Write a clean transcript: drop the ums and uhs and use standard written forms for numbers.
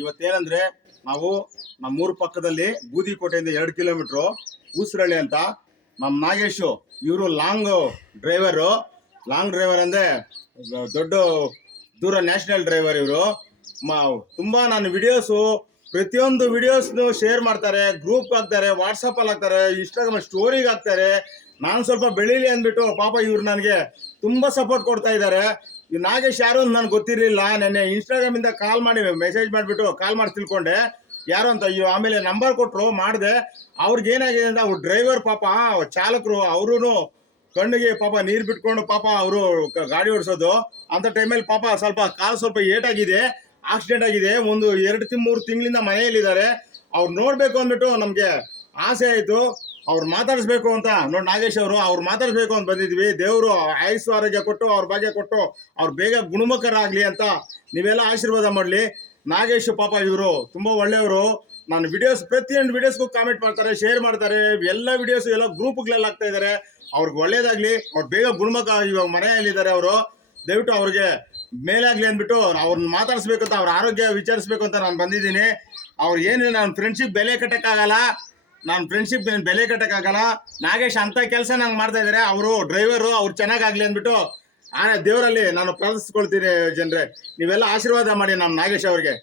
ಇವತ್ತೇನಂದ್ರೆ ನಾವು ನಮ್ಮೂರ ಪಕ್ಕದಲ್ಲಿ ಬೂದಿಕೋಟೆಯಿಂದ 2 ಕಿಲೋಮೀಟ್ರು ಊಸರಳ್ಳಿ ಅಂತ ನಮ್ಮ ನಾಗೇಶು ಇವರು ಲಾಂಗ್ ಡ್ರೈವರ್ ಅಂದ್ರೆ ದೊಡ್ಡ ದೂರ ನ್ಯಾಷನಲ್ ಡ್ರೈವರ್ ಇವರು. ತುಂಬಾ ನಾನು ವಿಡಿಯೋಸು ಪ್ರತಿಯೊಂದು ವಿಡಿಯೋಸ್ನು ಶೇರ್ ಮಾಡ್ತಾರೆ, ಗ್ರೂಪ್ ಹಾಕ್ತಾರೆ, ವಾಟ್ಸಪ್ ಅಲ್ಲಿ ಹಾಕ್ತಾರೆ, ಇನ್ಸ್ಟಾಗ್ರಾಮ್ ಸ್ಟೋರಿಗೆ ಹಾಕ್ತಾರೆ. ನಾನು ಸ್ವಲ್ಪ ಬೆಳೀಲಿ ಅಂದ್ಬಿಟ್ಟು ಪಾಪ ಇವ್ರು ನನಗೆ ತುಂಬಾ ಸಪೋರ್ಟ್ ಕೊಡ್ತಾ ಇದ್ದಾರೆ. ಈ ನಾಗೇಶ್ ಯಾರು ಅಂತ ನನಗೆ ಗೊತ್ತಿರಲಿಲ್ಲ. ನೆನ್ನೆ ಇನ್ಸ್ಟಾಗ್ರಾಮ್ ಇಂದ ಕಾಲ್ ಮಾಡಿ ಮೆಸೇಜ್ ಮಾಡಿಬಿಟ್ಟು ಕಾಲ್ ಮಾಡಿ ತಿಳ್ಕೊಂಡೆ ಯಾರು ಅಂತ. ಅಯ್ಯೋ ಆಮೇಲೆ ನಂಬರ್ ಕೊಟ್ಟರು, ಮಾಡಿದೆ. ಅವ್ರಿಗೆ ಏನಾಗಿದೆ ಅಂತ ಅವ್ರು ಡ್ರೈವರ್ ಪಾಪ ಚಾಲಕರು ಅವರು ಕಣ್ಣಿಗೆ ಪಾಪ ನೀರು ಬಿಟ್ಕೊಂಡು ಪಾಪ ಅವರು ಗಾಡಿ ಓಡಿಸೋದು ಅಂತ ಟೈಮಲ್ಲಿ ಪಾಪ ಸ್ವಲ್ಪ ಏಟಾಗಿದೆ, ಆಕ್ಸಿಡೆಂಟ್ ಆಗಿದೆ. 2-3 ತಿಂಗಳಿಂದ ಮನೆಯಲ್ಲಿದ್ದಾರೆ. ಅವ್ರು ನೋಡ್ಬೇಕು ಅಂದ್ಬಿಟ್ಟು ನಮ್ಗೆ ಆಸೆ ಆಯ್ತು. ಅವ್ರು ಮಾತಾಡಿಸ್ಬೇಕು ಅಂತ ನೋಡಿ ನಾಗೇಶ್ ಅವ್ರು ಮಾತಾಡಿಸ್ಬೇಕು ಅಂತ ಬಂದಿದ್ವಿ. ದೇವರು ಆಯುಸ್ಸು ಆರೋಗ್ಯ ಕೊಟ್ಟು ಅವ್ರ ಭಾಗ್ಯ ಕೊಟ್ಟು ಅವ್ರು ಬೇಗ ಗುಣಮುಖರಾಗ್ಲಿ ಅಂತ ನೀವೆಲ್ಲ ಆಶೀರ್ವಾದ ಮಾಡಲಿ. ನಾಗೇಶ್ ಪಾಪ ಇವರು ತುಂಬಾ ಒಳ್ಳೆಯವರು. ನಾನು ಪ್ರತಿಯೊಂದು ವಿಡಿಯೋಸ್ಗೂ ಕಾಮೆಂಟ್ ಮಾಡ್ತಾರೆ, ಶೇರ್ ಮಾಡ್ತಾರೆ. ಎಲ್ಲ ವಿಡಿಯೋಸ್ ಎಲ್ಲ ಗ್ರೂಪ್ಗಳಲ್ಲಿ ಹಾಕ್ತಾ ಇದ್ದಾರೆ. ಅವ್ರಿಗೆ ಒಳ್ಳೇದಾಗ್ಲಿ, ಅವ್ರು ಬೇಗ ಗುಣಮುಖ ಇವಾಗ ಮನೆಯಲ್ಲಿದ್ದಾರೆ. ಅವರು ದಯವಿಟ್ಟು ಅವ್ರಿಗೆ ಮೇಲಾಗ್ಲಿ ಅಂದ್ಬಿಟ್ಟು ಅವ್ರನ್ನ ಮಾತಾಡಿಸ್ಬೇಕು ಅಂತ, ಅವ್ರ ಆರೋಗ್ಯ ವಿಚಾರಿಸ್ಬೇಕು ಅಂತ ನಾನು ಬಂದಿದ್ದೀನಿ. ಅವ್ರು ಏನಿಲ್ಲ, ನಾನು ಫ್ರೆಂಡ್ಶಿಪ್ ಬೆಲೆ ಕಟ್ಟಕ್ಕಾಗಲ್ಲ. ನಾಗೇಶ್ ಅಂತ ಕೆಲಸ ನಂಗೆ ಮಾಡ್ತಾ ಇದ್ದಾರೆ. ಅವರು ಡ್ರೈವರು, ಅವ್ರು ಚೆನ್ನಾಗಾಗ್ಲಿ ಅಂದ್ಬಿಟ್ಟು ದೇವರಲ್ಲಿ ನಾನು ಪ್ರಾರ್ಥಿಸ್ಕೊಳ್ತೀನಿ. ಜನರೇ, ನೀವೆಲ್ಲ ಆಶೀರ್ವಾದ ಮಾಡಿ ನಮ್ಮ ನಾಗೇಶ್ ಅವ್ರಿಗೆ.